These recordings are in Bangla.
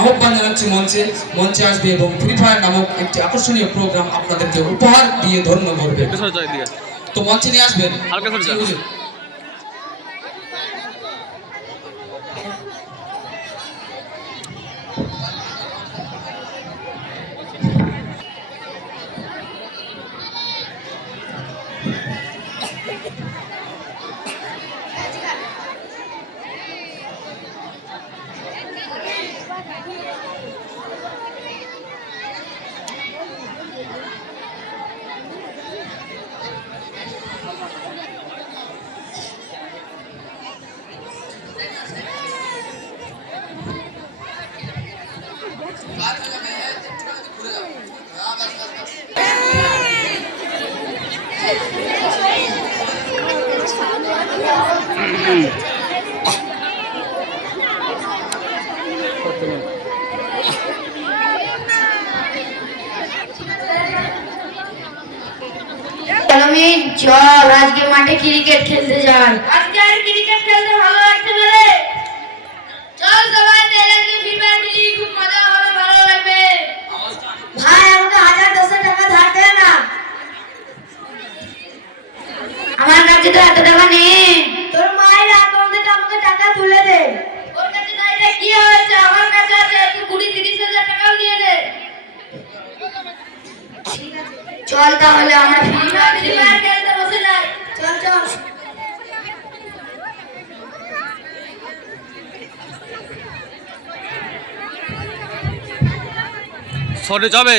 আহ্বান জানাচ্ছি মঞ্চে আসবে এবং ফ্রি ফায়ার নামক একটি আকর্ষণীয় প্রোগ্রাম আপনাদেরকে উপহার দিয়ে ধন্য করবে। তো মঞ্চে নিয়ে আসবেন। আমি চল আজকে মাঠে ক্রিকেট খেলতে যাই। আজকে আর ক্রিকেট খেলতে ভালো লাগছে না রে। চল সবাই তেলে কি ফ্রি ফায়ার খেলি, খুব মজা হবে, ভালো লাগবে। ভাই আমাকে 1000 টাকা ধার দে না। আমার কাছে তো এত টাকা নেই। তোর মায়ের অ্যাকাউন্ট থেকে আমাকে টাকা তুলে দে। ওর কাছে নাই রে, কি হয়েছে? আমার কাছে আছে, তুই 20-30 হাজার টাকাও নিয়ে নে। চল তাহলে আমরা ফ্রি ফায়ার খেলতে বসে যাই। চল চল। শটে যাবে।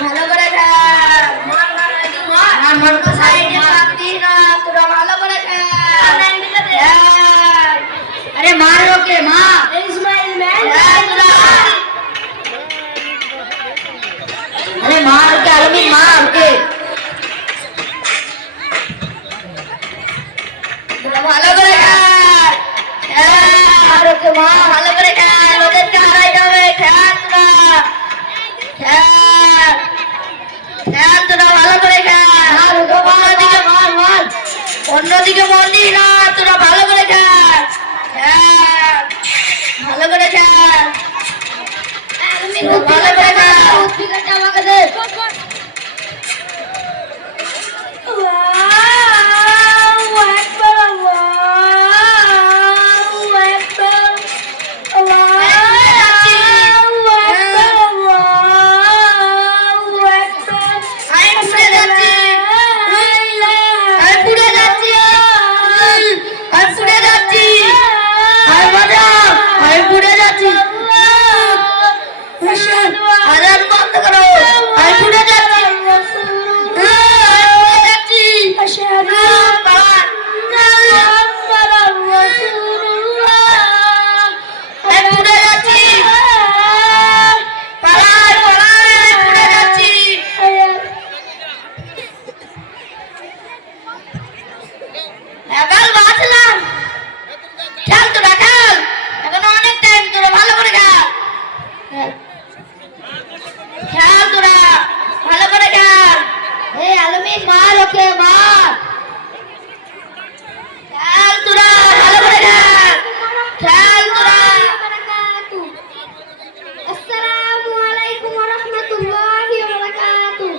ভালো করে খেল। আমার তো সাইডে পাতি না, তোরা ভালো করে খেল। আরে মার ওকে মা। ইসমাইল ম্যান, আরে মার ওকে, আলমি মার ওকে। ভালো করে খেল। মার ওকে মা। ভালো করে খেল, ওদেরকে হারাইতে হবে। খেল তোরা, খেল খেল তোরা, ভালো করে খেল। মার ওকে অন্যদিকে মার মার। অন্যদিকে মন দিস না, তোরা ভালো করে খেল। খেল, ভালো করে খেল। ভালো করে খেল। স্পিকারটা আমাকে দে। আজান বন্ধ করো, আমি পুড়ে যাচ্ছি। খেল তোরা, ভালো করে খেল। এই আলমিন মার ওকে মার। খেল তোরা, ভালো করে খেল। খেল তোরা। আসসালামু আলাইকুম ওয়া রাহমাতুল্লাহি ওয়া বারাকাতুহু।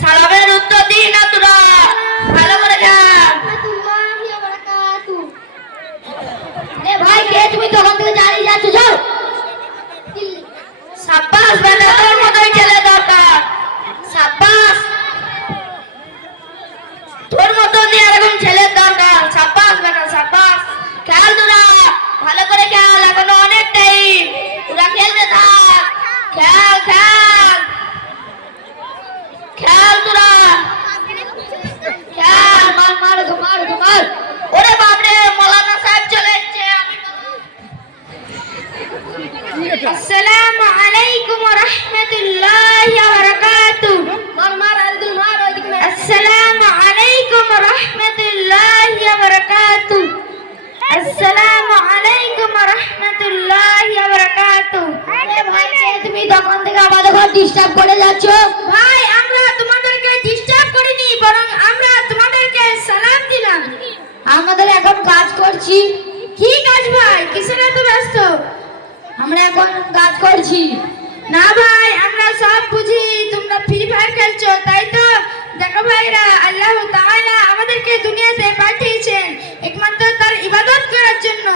সালামের উত্তর দিই না তোরা, ভালো করে খেল। রাহমাতুল্লাহি ওয়া বারাকাতুহু। এ ভাই কে তুমি তখন থেকে চালিয়ে যাচ্ছ? যাও। সাব্বাস বেটা, তোর মতোই ছেলে দরকার। সাব্বাস, তোর মতো নিয়ে এরকম ছেলের দরকার। সাব্বাস বেটা, সাব্বাস। খেল তোরা, ভালো করে খেল, এখনো অনেক টাইম। তোরা খেলতে থাক। খেল খেল খেল তোরা, খেল। মার মার মার মার। ওরে বাপরে, মলানা আসসালামু আলাইকুম ওয়া রাহমাতুল্লাহি ওয়া বারাকাতুহু। ভাই কে তুমি তখন থেকে আমাদের ঘর ডিস্টার্ব করে যাচ্ছ? ভাই আমরা তোমাদেরকে ডিস্টার্ব করিনি, বরং আমরা তোমাদেরকে সালাম দিলাম। আমাদের এখন কাজ করছি। কি কাজ ভাই, কিসের এত ব্যস্ত? আমরা এখন কাজ করছি। না ভাই, আমরা সব বুঝি, তোমরা ফ্রি ফায়ার খেলছো তাই তো। দেখো ভাইরা, আল্লাহ তাআলা আমাদেরকে দুনিয়াতে পাঠিয়েছেন একমাত্র তার ইবাদত করার জন্য।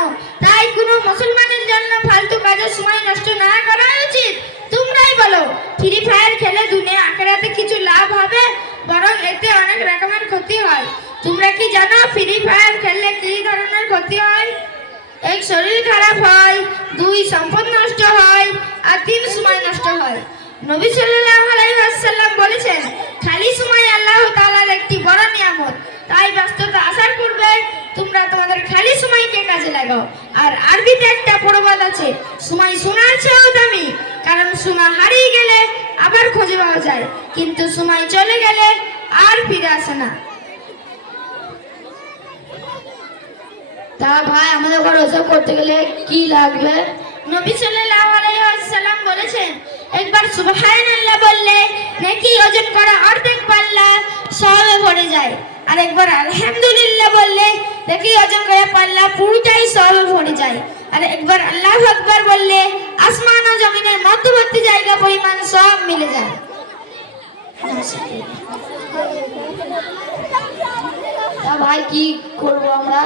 তাই কোনো মুসলমানের জন্য ফালতু কাজে সময় নষ্ট না করা উচিত। তোমরাই বলো, ফ্রি ফায়ার খেলে দুনিয়া আখিরাতে কিছু লাভ হবে, বরং এতে অনেক রকমের ক্ষতি হয়। তোমরা কি জানো ফ্রি ফায়ার খেললে কি ধরনের ক্ষতি হয়? এক, শরীর খারাপ হয়, 2 সম্পদ নষ্ট হয়, আর 3 সময় নষ্ট হয়। নবী সাল্লাল্লাহু আলাইহি ওয়াসাল্লাম বলেছেন, খালি সময় আল্লাহ তাআলার একটি বড় নিয়ামত। তাই ব্যস্ততা আসার পূর্বে তোমরা তোমাদের খালি সময়কে কাজে লাগাও। আর আরবিতে একটা প্রবাদ আছে, সময় সোনার চেয়েও দামি, কারণ সোনা হারিয়ে গেলে আবার খুঁজে পাওয়া যায়, কিন্তু সময় চলে গেলে আর ফিরে আসে না। তা ভাই আমাদের ঘর ওসব করতে গেলে কি লাগবে? নবী সাল্লাল্লাহু আলাইহি ওয়াসাল্লাম বলেছেন, একবার সুবহানাল্লাহ বললে নেকি ওজন করা অর্ধেক পাল্লা সওয়াবে ভরে যায়, আর একবার আলহামদুলিল্লাহ বললে নেকি ওজন করা পাল্লা পুরোটাই সওয়াবে ভরে যায়, আর একবার আল্লাহু আকবার বললে আসমান ও জমিনের মধ্যবর্তী জায়গা পরিমাণ সব মিলে যায়। তা ভাই কি করব আমরা?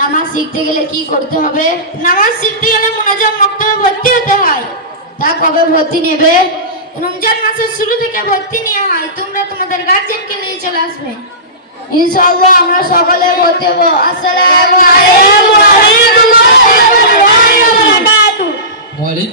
নামাজ শিখতে গেলে কি করতে হবে? নামাজ শিখতে গেলে মুনাজাত মক্তবে ভর্তি হতে হয়। তা কবে ভর্তি নেবে? রমজান মাসের শুরু থেকে ভর্তি নেওয়া হয়। তোমরা তোমাদের গার্জিয়ানকে নিয়ে চলে আসবে। ইনশাআল্লাহ আমরা সকলে ভর্তি হবো। আসসালামু আলাইকুম।